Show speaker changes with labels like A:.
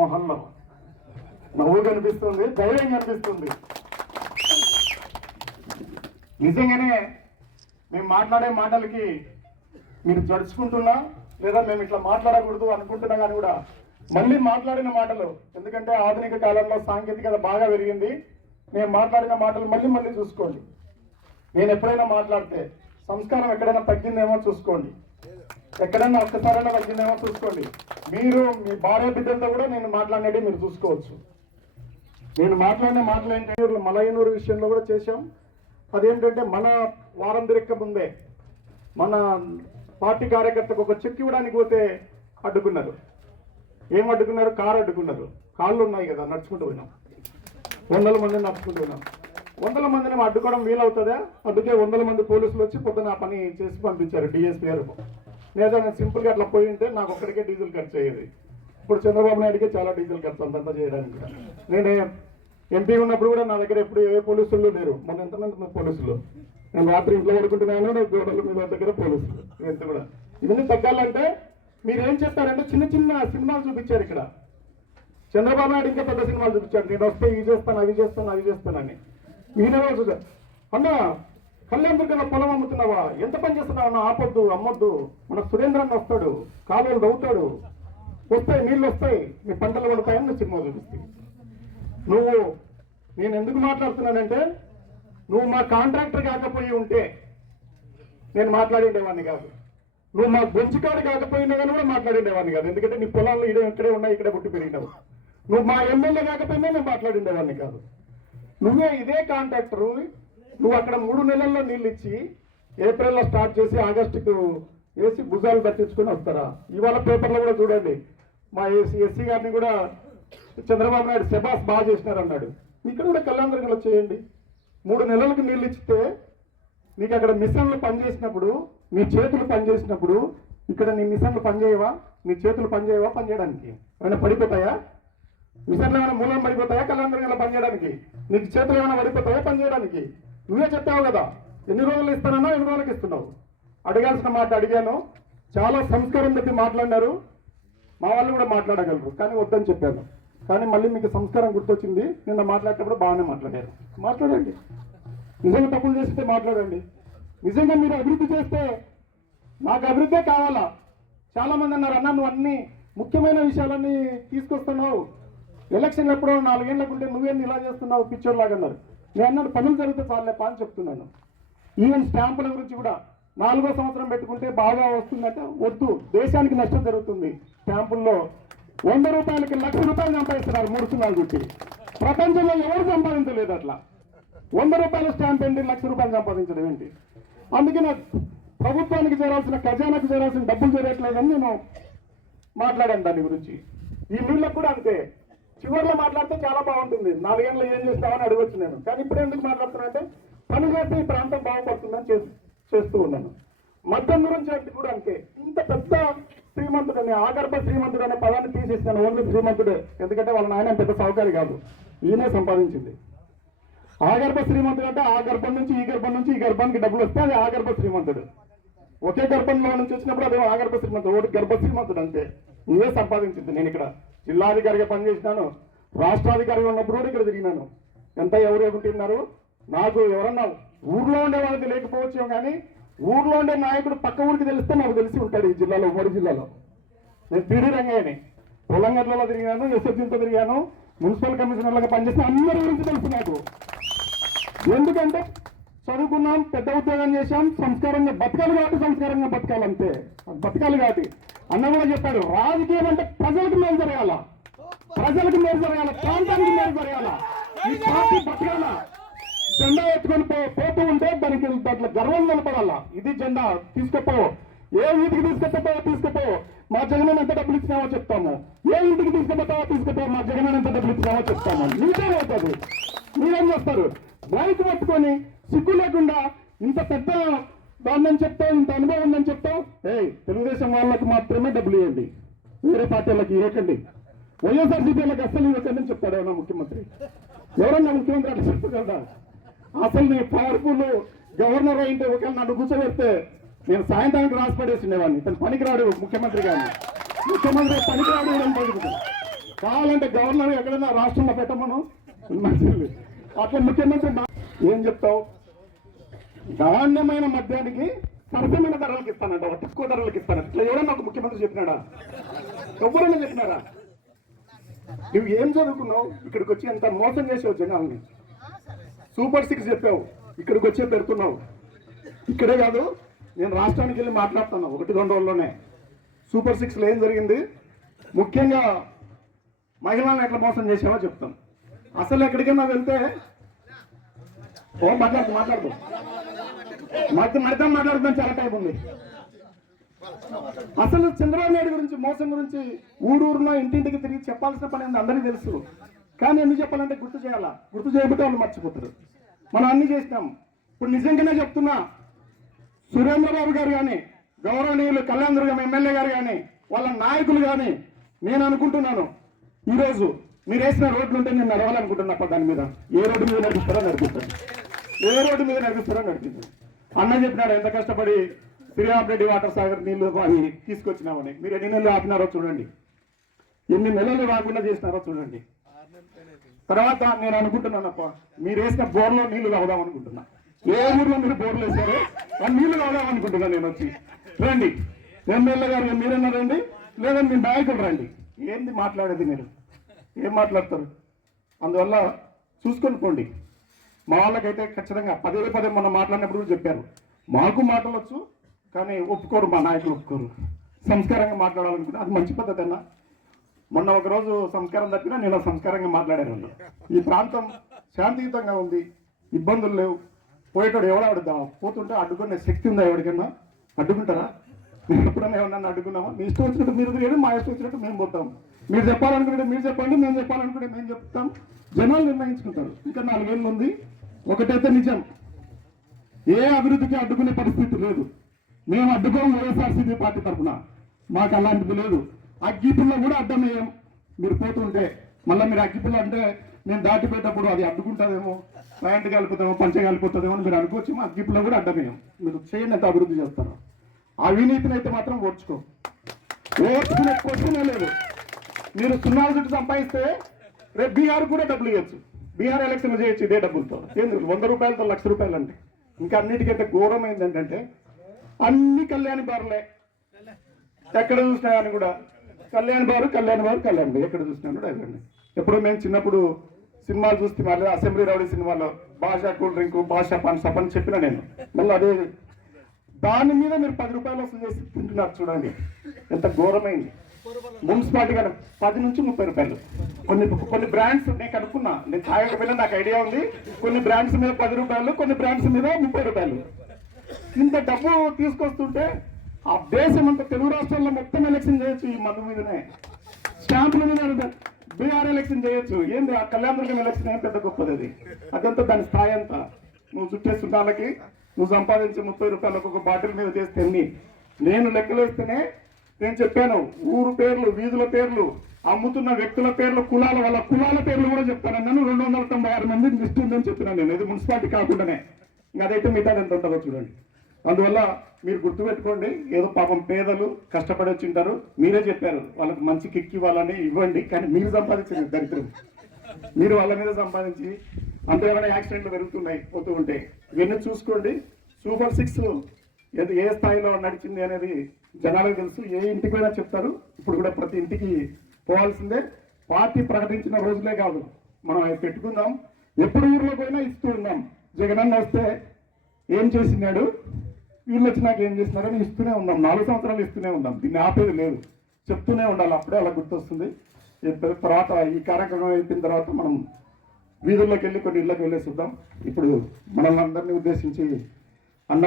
A: మొహంలో. నవ్వు కనిపిస్తుంది ధైర్యం కనిపిస్తుంది నిజంగానే మేము మాట్లాడే మాటలకి మీరు జడుచుకుంటున్నా లేదా మేము ఇట్లా మాట్లాడకూడదు అనుకుంటున్నా కానీ కూడా మళ్ళీ మాట్లాడిన మాటలు ఎందుకంటే ఆధునిక కాలంలో సాంకేతికత బాగా పెరిగింది. నేను మాట్లాడిన మాటలు మళ్ళీ మళ్ళీ చూసుకోండి. నేను ఎప్పుడైనా మాట్లాడితే సంస్కారం ఎక్కడైనా తగ్గిందేమో చూసుకోండి. ఎక్కడైనా ఒక్కసారైనా తగ్గిందేమో చూసుకోండి. మీరు మీ భార్య బిడ్డలతో కూడా నేను మాట్లాడేది మీరు చూసుకోవచ్చు. నేను మాట్లాడిన మాటలు మలయనూరు విషయంలో కూడా చేశాం. అదేంటంటే మన వారం తిరక్క ముందే మన పార్టీ కార్యకర్తకు ఒక చెక్ ఇవ్వడానికి పోతే అడ్డుకున్నారు. ఏం అడ్డుకున్నారు? కారు అడ్డుకున్నారు. కాళ్ళు ఉన్నాయి కదా నడుచుకుంటూ పోయినాం. వందల మందిని నడుచుకుంటూ పోయినాం. వందల మందిని అడ్డుకోవడం వీలవుతుందా? అందుకే వందల మంది పోలీసులు వచ్చి పొద్దున ఆ పని చేసి పంపించారు డిఎస్పీ గారు. లేదా నేను సింపుల్గా అట్లా పోయి ఉంటే నాకు ఒక్కడికే డీజిల్ ఖర్చు అయ్యేది. ఇప్పుడు చంద్రబాబు నాయుడికి చాలా డీజిల్ ఖర్చు అంతంతా చేయడానికి. నేను ఎంపీ ఉన్నప్పుడు కూడా నా దగ్గర ఎప్పుడు ఏ పోలీసులు లేరు. మొన్న ఎంతమంది పోలీసులు? నేను రాత్రి ఇంట్లో పడుకుంటున్నాను నేను గోడల మీద దగ్గర పోలీసులు. ఎంత కూడా. ఇవన్నీ తగ్గాలంటే మీరు ఏం చేస్తారంటే చిన్న చిన్న సినిమాలు చూపించారు ఇక్కడ. చంద్రబాబు నాయుడు ఇంకా పెద్ద సినిమాలు చూపించాడు. నేను వస్తే ఇవి చేస్తాను అవి చేస్తాను అవి చేస్తానని. ఈయన చూసారు అన్న కళ్యాణ్ పొలం అమ్ముతున్నావా? ఎంత పని చేస్తున్నావు? అన్న ఆపొద్దు అమ్మొద్దు. మన సురేంద్రన్న వస్తాడు. కాలువలు దవ్వుతాడు. వస్తాయి నీళ్ళు వస్తాయి. నీ పంటలు పడతాయని నువ్వు సినిమా చూపిస్తాయి నువ్వు నేను ఎందుకు మాట్లాడుతున్నానంటే నువ్వు మా కాంట్రాక్టర్ కాకపోయి ఉంటే నేను మాట్లాడిండేవాడిని కాదు. నువ్వు మా గొంచుకాడు కాకపోయినా కానీ కూడా మాట్లాడిండేవాడిని కాదు. ఎందుకంటే నీ పొలాలు ఇడే ఇక్కడే ఉన్నాయి ఇక్కడే పుట్టి పెరిగినావు. నువ్వు మా ఎమ్మెల్యే కాకపోయినా నేను మాట్లాడిండేవాడిని కాదు. నువ్వే ఇదే కాంట్రాక్టరు నువ్వు అక్కడ మూడు నెలల్లో నీళ్ళు ఇచ్చి ఏప్రిల్లో స్టార్ట్ చేసి ఆగస్టుకు వేసి భుజాలు దట్టించుకొని వస్తారా? ఇవాళ పేపర్లో కూడా చూడండి. మా ఏసీ ఎస్సీ గారిని కూడా చంద్రబాబు నాయుడు సెబాస్ బాగా చేసినారు అన్నాడు ఇక్కడ కూడా కళ్యాణదుర్గంలో చేయండి మూడు నెలలకు నీళ్ళు ఇచ్చితే నీకు అక్కడ మిషన్లు పనిచేసినప్పుడు నీ చేతులు పనిచేసినప్పుడు ఇక్కడ నీ మిషన్లు పనిచేయవా? నీ చేతులు పనిచేయవా పనిచేయడానికి? ఏమైనా పడిపోతాయా? మిషన్లు ఏమైనా మూలం పడిపోతాయా కళ్యాణదుర్గంలో పనిచేయడానికి? నీకు చేతులు ఏమైనా పడిపోతాయా పనిచేయడానికి? నువ్వే చెప్పావు కదా ఎన్ని రోజులు ఇస్తానన్నా ఎన్ని రోజులకు ఇస్తున్నావు? అడగాల్సిన మాట అడిగాను. చాలా సంస్కారం పెట్టి మాట్లాడినారు. మా వాళ్ళు కూడా మాట్లాడగలరు కానీ వద్దని చెప్పాను కానీ మళ్ళీ మీకు సంస్కారం గుర్తొచ్చింది. నిన్న మాట్లాడేటప్పుడు బాగానే మాట్లాడారు. మాట్లాడండి. నిజంగా తప్పులు చేస్తే మాట్లాడండి. నిజంగా మీరు అభివృద్ధి చేస్తే నాకు అభివృద్ధే కావాలా? చాలామంది అన్నారు అన్న నువ్వు అన్ని ముఖ్యమైన విషయాలన్నీ తీసుకొస్తున్నావు. ఎలక్షన్ ఎప్పుడో నాలుగేళ్ళకు ఉంటే నువ్వేంది ఇలా చేస్తున్నావు? పిక్చర్ లాగా అన్నారు. నేను పనులు జరిగితే చాలే అని చెప్తున్నాను. ఈవెన్ స్టాంపుల గురించి కూడా నాలుగో సంవత్సరం పెట్టుకుంటే బాగా వస్తుందంటే వద్దు. దేశానికి నష్టం జరుగుతుంది. స్టాంపుల్లో వంద రూపాయలకి లక్ష రూపాయలు సంపాదిస్తున్నారు మూడు సున్నాలు చుట్టి ప్రపంచంలో ఎవరు సంపాదించలేదు అట్లా? వంద రూపాయల స్టాంప్ ఏంటి? లక్ష రూపాయలు సంపాదించడం ఏంటి? అందుకే నాకు ప్రభుత్వానికి చేరాల్సిన ఖజానాకు చేరాల్సిన డబ్బులు చేరట్లేదని నేను మాట్లాడాను దాని గురించి. ఈ నీళ్ళకు కూడా అంతే. చివరిలో మాట్లాడితే చాలా బాగుంటుంది. నాలుగేళ్ళు ఏం చేస్తామని అడగొచ్చు నేను. కానీ ఇప్పుడు ఎందుకు మాట్లాడుతున్నా అంటే పని చేస్తే ఈ ప్రాంతం బాగుపడుతుందని చేస్తూ చేస్తూ ఉన్నాను. మద్యం గురించి అంటే కూడా అంతే. ఇంత పెద్ద శ్రీమంతుడని ఆగర్భ శ్రీమంతుడు అనే పదాన్ని తీసేస్తాను ఓన్లీ శ్రీమంతుడే. ఎందుకంటే వాళ్ళ నాయన పెద్ద సౌకర్యం కాదు. ఈయనే సంపాదించింది. ఆగర్భ శ్రీమంతుడు అంటే ఆ గర్భం నుంచి ఈ గర్భం నుంచి ఈ గర్భానికి డబ్బులు వస్తే అది ఆగర్భ శ్రీమంతుడు. ఒకే గర్భంలో నుంచి వచ్చినప్పుడు అదే ఆగర్భ శ్రీమంతుడు. ఒకటి గర్భ శ్రీమంతుడు అంతే. నువ్వే సంపాదించింది నేను ఇక్కడ. జిల్లాధికారిగా పనిచేసినాను. రాష్ట్రాధికారిగా ఉన్నప్పుడు కూడా ఇక్కడ తిరిగినాను. ఎంత ఎవరు ఎగుంటున్నారు నాకు ఎవరన్నా ఊర్లో ఉండే వాళ్ళకి లేకపోవచ్చు కానీ ఊర్లో ఉండే నాయకుడు పక్క ఊరికి తెలిస్తే నాకు తెలిసి ఉంటాడు ఈ జిల్లాలో ఉమ్మడి జిల్లాలో. నేను పీడీ రంగయ్యని. పొలంగడ్లలో తిరిగాను ఎస్ఎఫ్సీతో తిరిగాను మున్సిపల్ కమిషనర్లుగా పనిచేసిన అందరి గురించి తెలుసు నాకు. ఎందుకంటే చదువుకున్నాం పెద్ద ఉద్యోగం చేశాం సంస్కారంగా బతకాలి కాబట్టి సంస్కారంగా బతకాలంతే. బతకాలి కాబట్టి. అన్న కూడా చెప్పాడు రాజకీయం అంటే ప్రజలకు మేలు జరగాల. ప్రజలకు మేలు జరగాల ప్రాంతానికి మేలు జరగాల. ఈ పార్టీ బతకాల. జెండా ఎత్తుకొని పోతూ ఉంటే దానికి దాంట్లో గర్వం నిలబడాల. ఇది జెండా తీసుకుపో. ఏ ఇంటికి తీసుకుపోతావో తీసుకుపో. మా జగన్ ఎంత డబ్బులు ఇచ్చినావో చెప్తాము. ఏ ఇంటికి తీసుకుపోతావో తీసుకుపో. మా జగన్ ఎంత డబ్బులు ఇచ్చినావో చెప్తాము. మీదే అవుతుంది మీరేం చేస్తారు? బైక్ పట్టుకొని సిగ్గు లేకుండా ఇంత పెద్ద దాన్ని చెప్తావు ఇంత అనుభవం ఉందని చెప్తావు? ఏ తెలుగుదేశం వాళ్ళకి మాత్రమే డబ్బులు ఇవ్వండి. వేరే పార్టీలకు ఇవ్వకండి. వైఎస్ఆర్సీపీలకు వాళ్ళకి అస్సలు ఇవ్వకండి అని చెప్తాడు ఎవరన్నా ముఖ్యమంత్రి? ఎవరన్నా ముఖ్యమంత్రి అంటే చెప్పగలరా? అసలు నీ పవర్ఫుల్ గవర్నర్ అయింటే ఒకవేళ నన్ను కూర్చోబెడితే నేను సాయంత్రానికి రాసి పడేసిండేవాడిని తను పనికిరాడు ముఖ్యమంత్రి కానీ ముఖ్యమంత్రి పనికిరాడు అని కావాలంటే గవర్నర్ ఎక్కడైనా రాష్ట్రంలో పెట్టమను? అట్లా ముఖ్యమంత్రి ఏం చెప్తావు? నాణ్యమైన మద్యానికి సరసమైన ధరలకు ఇస్తానంట తక్కువ ధరలకు ఇస్తానంట. ఇట్లా ఎవరన్నా ఒక ముఖ్యమంత్రి చెప్పినాడా? ఎవరైనా చెప్పినారా? నువ్వు ఏం చదువుకున్నావు? ఇక్కడికి వచ్చి ఎంత మోసం చేసావు జనాల్ని? సూపర్ సిక్స్ చెప్పావు ఇక్కడికి వచ్చే పెడుతున్నావు. ఇక్కడే కాదు నేను రాష్ట్రానికి వెళ్ళి మాట్లాడుతున్నా ఒకటి రెండు రోజుల్లోనే. సూపర్ సిక్స్లో ఏం జరిగింది? ముఖ్యంగా మహిళలను ఎట్లా మోసం చేసామో చెప్తాను అసలు ఎక్కడికైనా వెళ్తే ఓ మాట్లాడుతూ మాట్లాడుతూ మధ్య మధ్య మాట్లాడుతాం చాలా టైం ఉంది. అసలు చంద్రబాబు నాయుడు గురించి మోసం గురించి ఊరూరులో ఇంటింటికి తిరిగి చెప్పాల్సిన పని ఉంది అందరికీ తెలుసు. కానీ ఎందుకు చెప్పాలంటే గుర్తు చేయాలా? గుర్తు చేయబట్టే వాళ్ళు మర్చిపోతారు. మనం అన్ని చేసినాం. ఇప్పుడు నిజంగానే చెప్తున్నా సురేంద్రబాబు గారు కానీ గౌరవనీయులు కళ్యాణ్ దుర్గం ఎమ్మెల్యే గారు కానీ వాళ్ళ నాయకులు కానీ నేను అనుకుంటున్నాను ఈరోజు మీరు వేసిన రోడ్లు ఉంటే నేను నడవాలనుకుంటున్నా దాని మీద. ఏ రోడ్డు మీద నడిపిస్తారో నడిపిస్తాను ఏ రోడ్డు మీద నడిపిస్తారో నడిపిస్తాను అన్న చెప్పినాడు ఎంత కష్టపడి శ్రీరామరెడ్డి వాటర్ సాగర్ నీళ్ళు అవి తీసుకొచ్చినామని. మీరు ఎన్ని నెలలు ఆపినారో చూడండి. ఎన్ని నెలలు రాకుండా చేసినారో చూడండి. తర్వాత నేను అనుకుంటున్నానప్ప మీరు వేసిన బోర్లో నీళ్ళు కావదాం అనుకుంటున్నా. ఏ ఊర్లో మీరు బోర్లు వేసారో ఆ నీళ్ళు కావదాం అనుకుంటున్నా నేను వచ్చి. రండి. ఎమ్మెల్యే గారు మీరన్నా రండి. లేదా మీ నాయకులు రండి. ఏంది మాట్లాడేది మీరు? ఏం మాట్లాడతారు? అందువల్ల చూసుకొని పోండి. మా వాళ్ళకైతే ఖచ్చితంగా పదే పదే మొన్న మాట్లాడినప్పుడు కూడా చెప్పారు. మాకు మాటలు వచ్చు కానీ ఒప్పుకోరు మా నాయకులు ఒప్పుకోరు. సంస్కారంగా మాట్లాడాలనుకుంటే అది మంచి పద్ధతి అన్నా. మొన్న ఒకరోజు సంస్కారం తప్పినా నేను సంస్కారంగా మాట్లాడాను ఈ ప్రాంతం శాంతియుతంగా ఉంది ఇబ్బందులు లేవు. పోయేటోడు ఎవడో అడుగుదాం పోతుంటే అడ్డుకునే శక్తి ఉందా ఎవరికైనా? అడ్డుకుంటారా? ఎప్పుడన్నా ఎప్పుడైనా ఏమన్నా అడ్డుకున్నామా? మీ ఇష్టం వచ్చినట్టు మీరు తిరిగారు మా ఇష్టం వచ్చినట్టు మేము పోతాం. మీరు చెప్పాలనుకుంటే మీరు చెప్పండి మేము చెప్పాలనుకుంటే మేము చెప్తాం. జనాలు నిర్ణయించుకుంటారు. ఇంకా నాలుగేళ్ళు ఉంది ఒకటైతే నిజం. ఏ అభివృద్ధికి అడ్డుకునే పరిస్థితి లేదు. మేము అడ్డుకోం వైఎస్ఆర్సీపీ పార్టీ తరఫున. మాకు అలాంటిది లేదు. అగ్గిపుల్ల కూడా అడ్డమేయం మీరు పోతుంటే మళ్ళీ మీరు అగ్గిపుల్ల అంటే నేను దాటిపోయేటప్పుడు అది అడ్డుకుంటుందేమో ప్యాంట్ కలిపోతామో పంచ కలిపోతుందేమో అని మీరు అనుకోవచ్చు మా అగ్గిపుల్ల కూడా అడ్డమేయం మీరు చేయండి ఎంత అభివృద్ధి చేస్తారో. అవినీతిని అయితే మాత్రం ఓర్చుకో. ఓడ్చుకునే క్వశ్చనే లేదు. మీరు సున్నాలు చుట్టూ సంపాదిస్తే రేపు బీహార్ కూడా డబ్బులు ఇవ్వచ్చు. బీహార్ ఎలక్షన్ చేయొచ్చు ఇదే డబ్బులతో. ఏంది వంద రూపాయలతో లక్ష రూపాయలు అంటే ఇంకా అన్నిటికంటే ఘోరమైంది ఏంటంటే అన్ని కళ్యాణి బారులే. ఎక్కడ చూసినా కానీ కూడా కళ్యాణ్ బారు కళ్యాణ్ బారు కళ్యాణ్ బారు. ఎక్కడ చూసినా కూడా అదండి ఎప్పుడు మేము చిన్నప్పుడు సినిమాలు చూస్తే మళ్ళీ అసెంబ్లీ రౌడీ సినిమాలో భాష కూల్ డ్రింక్ భాష పాన్ సప్ అని చెప్పిన నేను. మళ్ళీ అదే దాని మీద మీరు పది రూపాయలు వసూలు చేసి తింటున్నారు చూడండి. ఎంత ఘోరమైంది. మున్సిపాలిటీ కదా పది నుంచి ముప్పై రూపాయలు. కొన్ని కొన్ని బ్రాండ్స్ నేను కనుక్కున్నా. నేను తాగకపోయినా నాకు ఐడియా ఉంది. కొన్ని బ్రాండ్స్ మీద పది రూపాయలు కొన్ని బ్రాండ్స్ మీద ముప్పై రూపాయలు. ఇంత డబ్బు తీసుకొస్తుంటే ఆ దేశం అంతా తెలుగు రాష్ట్రాల్లో మొత్తం ఎలక్షన్ చేయొచ్చు ఈ మందు మీదనే. స్టాంపుల మీద బీఆర్ ఎలక్షన్ చేయొచ్చు. ఏంది? ఆ కళ్యాణదుర్గం ఎలక్షన్ ఏం పెద్ద గొప్పది అది? అదంతా దాని స్థాయి అంతా. నువ్వు చుట్టేస్తుంటే వాళ్ళకి నువ్వు సంపాదించే ముప్పై రూపాయలకు ఒక బాటిల్ మీద చేస్తే ఎన్ని నేను లెక్కలేస్తేనే నేను చెప్పాను ఊరు పేర్లు వీధుల పేర్లు అమ్ముతున్న వ్యక్తుల పేర్లు కులాల వాళ్ళ కులాల పేర్లు కూడా చెప్తాను. నన్ను రెండు వందల తొంభై ఆరు మంది లిస్ట్ ఉందని చెప్పినాను నేను. ఇది మున్సిపాలిటీ కాకుండానే. ఇంకా అదైతే మిగతాది ఎంత ఉంటుందో చూడండి. అందువల్ల మీరు గుర్తుపెట్టుకోండి ఏదో పాపం పేదలు కష్టపడి వచ్చింటారు మీరే చెప్పారు వాళ్ళకి మంచి కిక్ ఇవ్వాలని ఇవ్వండి కానీ మీరు సంపాదించింది దరిద్రం. మీరు వాళ్ళ మీద సంపాదించి అంత ఏమైనా యాక్సిడెంట్లు పెరుగుతున్నాయి పోతూ ఉంటే. ఇవన్నీ చూసుకోండి. సూపర్ సిక్స్ ఏది ఏ స్థాయిలో నడిచింది అనేది జనాలకు తెలుసు. ఏ ఇంటికి పోయినా చెప్తారు. ఇప్పుడు కూడా ప్రతి ఇంటికి పోవాల్సిందే. పార్టీ ప్రకటించిన రోజులే కాదు. మనం అవి పెట్టుకుందాం. ఎప్పుడు ఊర్లో పోయినా ఇస్తూ ఉన్నాం. జగనన్న వస్తే ఏం చేసినాడు? వీళ్ళు వచ్చినాక ఏం చేసినారని ఇస్తూనే ఉన్నాం. నాలుగు సంవత్సరాలు ఇస్తూనే ఉన్నాం. దీన్ని ఆపేది లేదు. చెప్తూనే ఉండాలి. అప్పుడే అలా గుర్తొస్తుంది. తర్వాత ఈ కార్యక్రమం అయిపోయిన తర్వాత మనం వీధుల్లోకి వెళ్ళి కొన్ని ఇళ్ళకి వెళ్ళేసి ఇప్పుడు మనల్ని అందరినీ ఉద్దేశించి అన్న